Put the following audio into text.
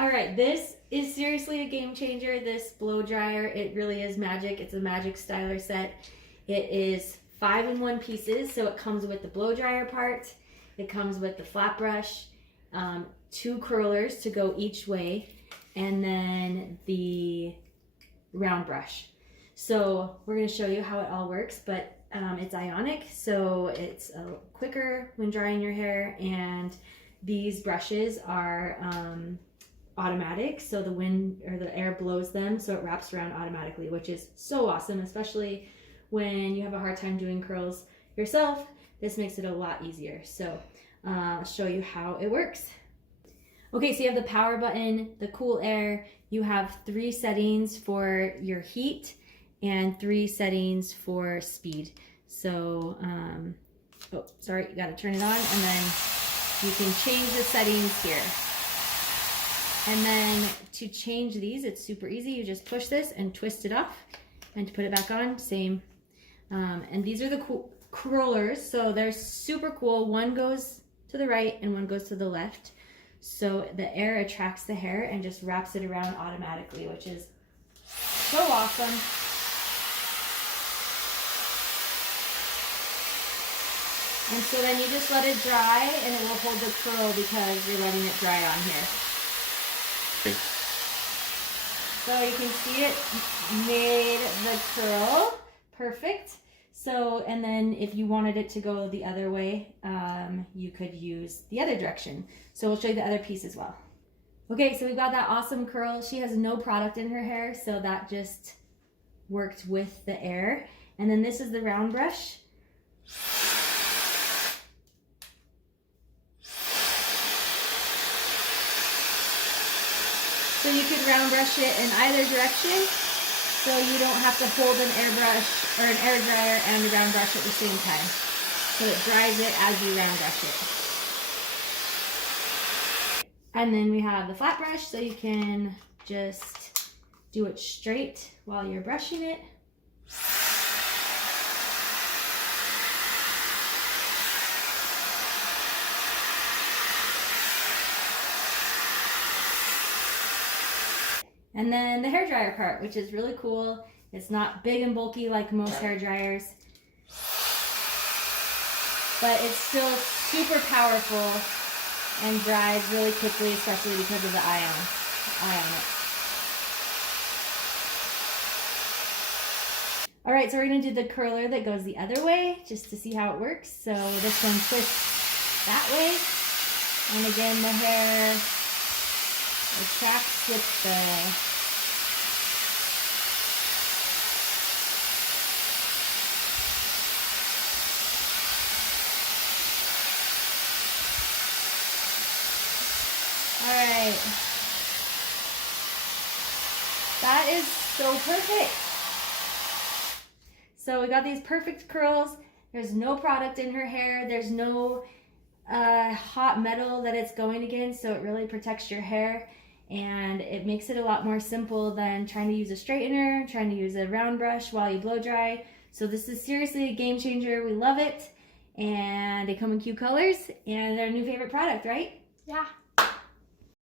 All right, this is seriously a game changer. This blow dryer, it really is magic. It's a magic styler set. It is 5-in-1 pieces, so it comes with the blow dryer part. It comes with the flat brush, 2 curlers to go each way, and then the round brush. So we're going to show you how it all works, but it's ionic, so it's quicker when drying your hair, and these brushes are automatic, so the wind or the air blows them, so it wraps around automatically, which is so awesome, especially when you have a hard time doing curls yourself. This makes it a lot easier. So I'll show you how it works. Okay, so you have the power button, the cool air. You have 3 settings for your heat and 3 settings for speed. So, oh, sorry, you gotta turn it on, and then you can change the settings here. And then to change these, it's super easy. You just push this and twist it off, and to put it back on, same. And these are the cool curlers, so they're super cool. One goes to the right and one goes to the left. So the air attracts the hair and just wraps it around automatically, which is so awesome. And so then you just let it dry, and it will hold the curl because you're letting it dry on here. So you can see it made the curl perfect. So, and then if you wanted it to go the other way, you could use the other direction. So we'll show you the other piece as well. Okay, so we've got that awesome curl. She has no product in her hair, so that just worked with the air. And then this is the round brush. So you could round brush it in either direction, so you don't have to hold an airbrush or an air dryer and a round brush at the same time. So it dries it as you round brush it. And then we have the flat brush, so you can just do it straight while you're brushing it. And then the hair dryer part, which is really cool. It's not big and bulky like most hair dryers, but it's still super powerful and dries really quickly, especially because of the ion it. All right, so we're gonna do the curler that goes the other way just to see how it works. So this one twists that way, and again the hair attracts with the all right. That is so perfect. So we got these perfect curls. There's no product in her hair. There's no hot metal that it's going against, so it really protects your hair, and it makes it a lot more simple than trying to use a straightener, trying to use a round brush while you blow dry. So this is seriously a game changer. We love it, and they come in cute colors, and they're a new favorite product, right? Yeah.